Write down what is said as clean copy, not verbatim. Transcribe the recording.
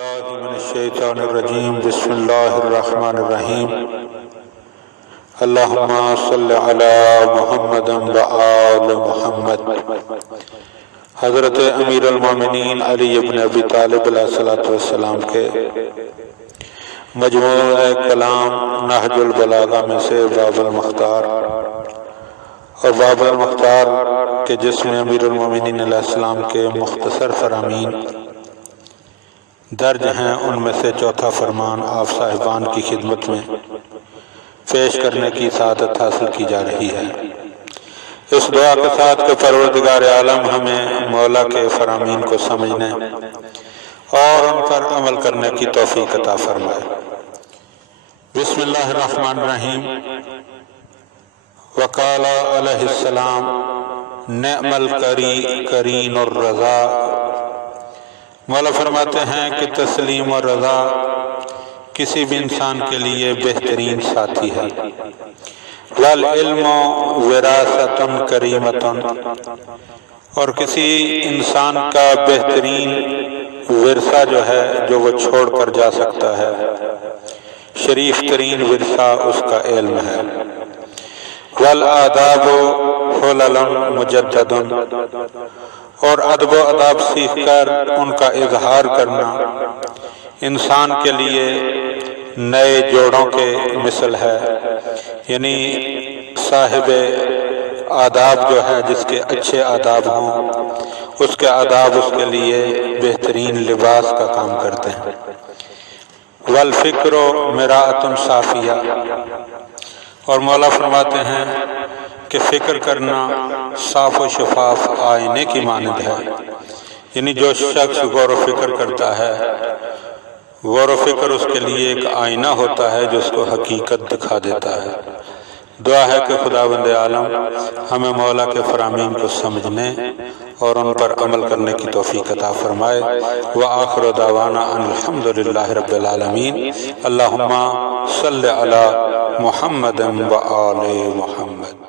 باللہ من الشیطان الرجیم بسم اللہ الرحمن الرحیم اللہم صلی علی محمد و آل محمد۔ حضرت امیر المومنین علی ابن ابی طالب علیہ السلام کے مجموعہ کلام نہج البلاغہ میں سے باب المختار، اور باب المختار کے جس میں امیر المومنین علیہ السلام کے مختصر فرامین درج ہیں، ان میں سے چوتھا فرمان آپ صاحبان کی خدمت میں پیش کرنے کی سعادت حاصل کی جا رہی ہے۔ اس دعا کے ساتھ کہ پروردگار عالم ہمیں مولا کے فرامین کو سمجھنے اور ان پر عمل کرنے کی توفیق عطا فرمائے۔ بسم اللہ الرحمن الرحیم۔ وقال علیہ السلام نعم القرین الرضا۔ مولا فرماتے ہیں کہ تسلیم اور رضا کسی بھی انسان کے لیے بہترین ساتھی ہے۔ والعلم وراثۃ کریمۃ، اور کسی انسان کا بہترین ورثہ جو ہے جو وہ چھوڑ کر جا سکتا ہے، شریف ترین ورثہ اس کا علم ہے۔ والآداب حلل مجدد، اور ادب و آداب سیکھ کر ان کا اظہار کرنا انسان کے لیے نئے جوڑوں کے مثل ہے، یعنی صاحب آداب جو ہے جس کے اچھے آداب ہوں، اس کے آداب اس کے لیے بہترین لباس کا کام کرتے ہیں۔ والفکر مراۃ صافیہ، اور مولا فرماتے ہیں کہ فکر کرنا صاف و شفاف آئینے کی مانند ہے، یعنی جو شخص غور و فکر کرتا ہے، غور و فکر اس کے لیے ایک آئینہ ہوتا ہے جو اس کو حقیقت دکھا دیتا ہے۔ دعا ہے کہ خداوند عالم ہمیں مولا کے فرامین کو سمجھنے اور ان پر عمل کرنے کی توفیق عطا فرمائے۔ وآخر دعوانا ان الحمد للہ رب العالمین۔ اللہم صلی علی محمد و آل محمد۔